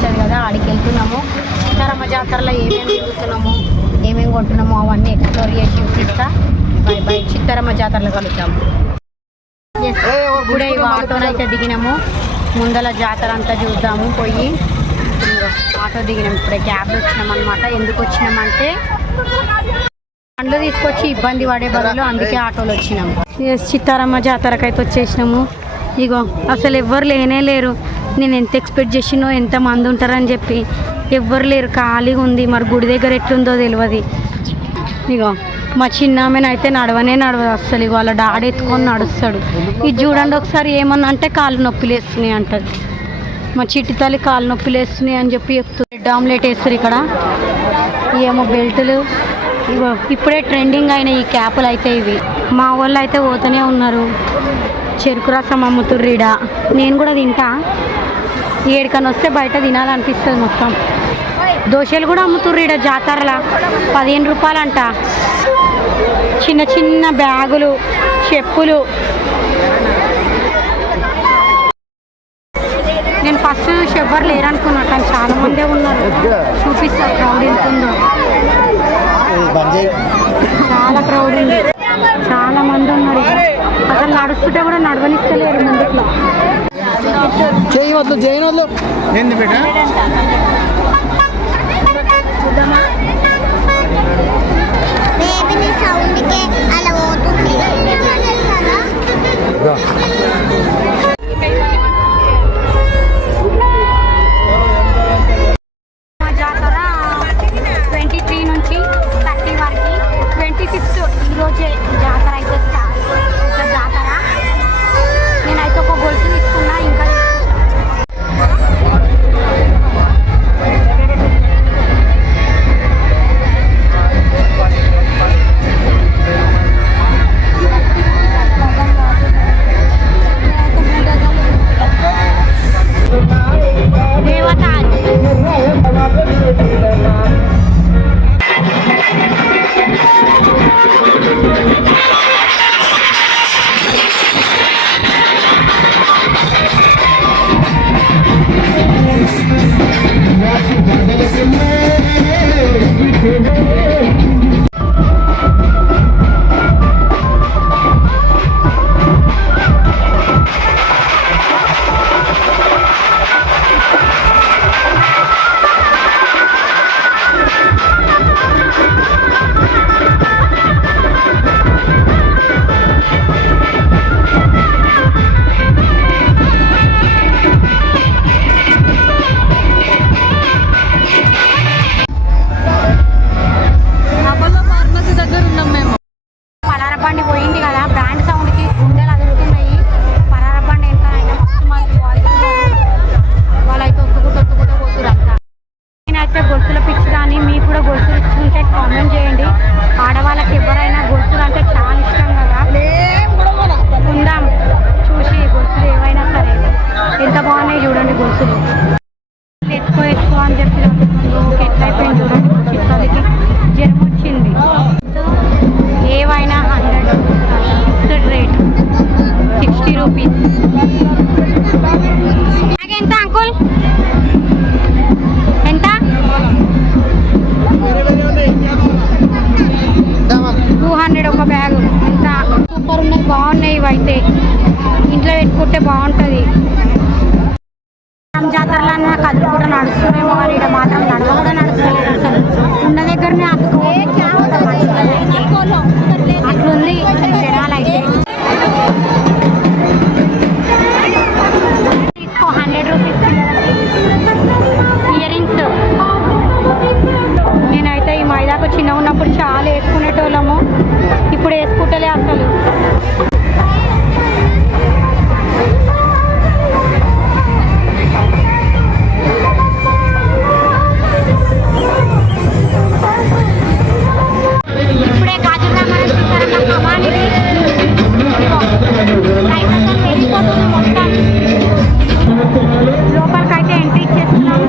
ఉంటుంది కదా, ఆడికి వెళ్తున్నాము. సీతారామ జాతరలో ఏమేమి తిరుగుతున్నాము, ఏమేమి కొంటున్నాము అవన్నీ ఎక్స్ప్లోర్ చేసి చూపిస్తా. బై బై, సీతారామ జాతరలో కలుద్దాము. ఇప్పుడే ఆటోనైతే దిగినాము. ముందల జాతర అంతా చూద్దాము పోయి. ఆటో దిగినాం, ఇప్పుడే క్యాబ్లో వచ్చినాం అనమాట. ఎందుకు వచ్చినామంటే పండ్లు తీసుకొచ్చి ఇబ్బంది పడే బదులు అందుకే ఆటోలో వచ్చినాము. సీతారామ జాతరకు అయితే వచ్చేసినాము. ఇగో అసలు ఎవ్వరు లేనే లేరు. నేను ఎంత ఎక్స్పెక్ట్ చేసినో ఎంతమంది ఉంటారని చెప్పి ఎవ్వరు లేరు, ఖాళీగా ఉంది. మరి గుడి దగ్గర ఎట్లుందో తెలియదు. ఇగో మా చిన్నామెను అయితే నడవదు అస్సలు. ఇగో వాళ్ళ డాడీ ఎత్తుకొని నడుస్తాడు. ఇది చూడండి ఒకసారి, ఏమన్నా అంటే కాళ్ళు నొప్పులు వేస్తున్నాయి అంటది. మా చిట్టి తల్లి కాళ్ళు నొప్పులు వేస్తున్నాయి అని చెప్పి చెప్తుంది. బ్రెడ్ ఆమ్లెట్ వేస్తారు ఇక్కడ. ఏమో బెల్టులు, ఇగో ఇప్పుడే ట్రెండింగ్ అయిన ఈ క్యాపులు అయితే ఇవి. మా వాళ్ళు అయితే పోతూనే ఉన్నారు. చెరుకు రసం అమ్ముతుర్రీడ. నేను కూడా తింటా. ఏడికని వస్తే బయట తినాలనిపిస్తుంది మొత్తం. దోశలు కూడా అమ్ముతుర్రీడ జాతరలా, 15 రూపాయలంట. చిన్న చిన్న బ్యాగులు, చెప్పులు. నేను ఫస్ట్ చూసి ఎవ్వరు లేరనుకున్నా, కానీ చాలా మందే ఉన్నారు. చూపిస్తారు క్రౌడ్ ఎంత ఉందో. చాలా క్రౌడ్ ఉంది, చాలా మంది ఉన్నారు. అసలు నడుస్తుంటే కూడా నడవనిస్తలేరు ముందుట్లో. జాతర 23 నుంచి 30 వరకు, 26 ఈరోజే జాతర అయితే జాతర. నేనైతే ఒక గొలుసు తీసుకున్నా, ఇంకా బాగున్నాయి. ఇవైతే ఇంట్లో పెట్టుకుంటే బాగుంటుంది. జాతరలో అన్న కదులు కూడా నడుస్తున్నామో, కానీ ఇక్కడ మాత్రం నడవ కూడా నడుస్తలేదు. అసలు ఉన్న దగ్గరనే అట్లుంది జనాలు. అయితే తీసుకో 100 రూపీస్ ఇయర్ రింగ్స్. నేనైతే ఈ మైదాకు చిన్న ఉన్నప్పుడు చాలా వేసుకునేటోళ్ళము, ఇప్పుడు వేసుకుంటలే అసలు. ఇప్పుడే లోపలికైతే ఎంట్రీ ఇచ్చేస్తున్నాం.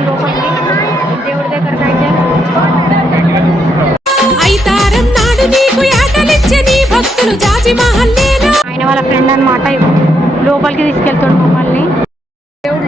వెళ్తున్నాం లోపలికి దేవుడి దగ్గరికి అయితే. ఆయన వాళ్ళ ఫ్రెండ్ అనమాట లోపలికి తీసుకెళ్తుండు మమ్మల్ని. దేవుడు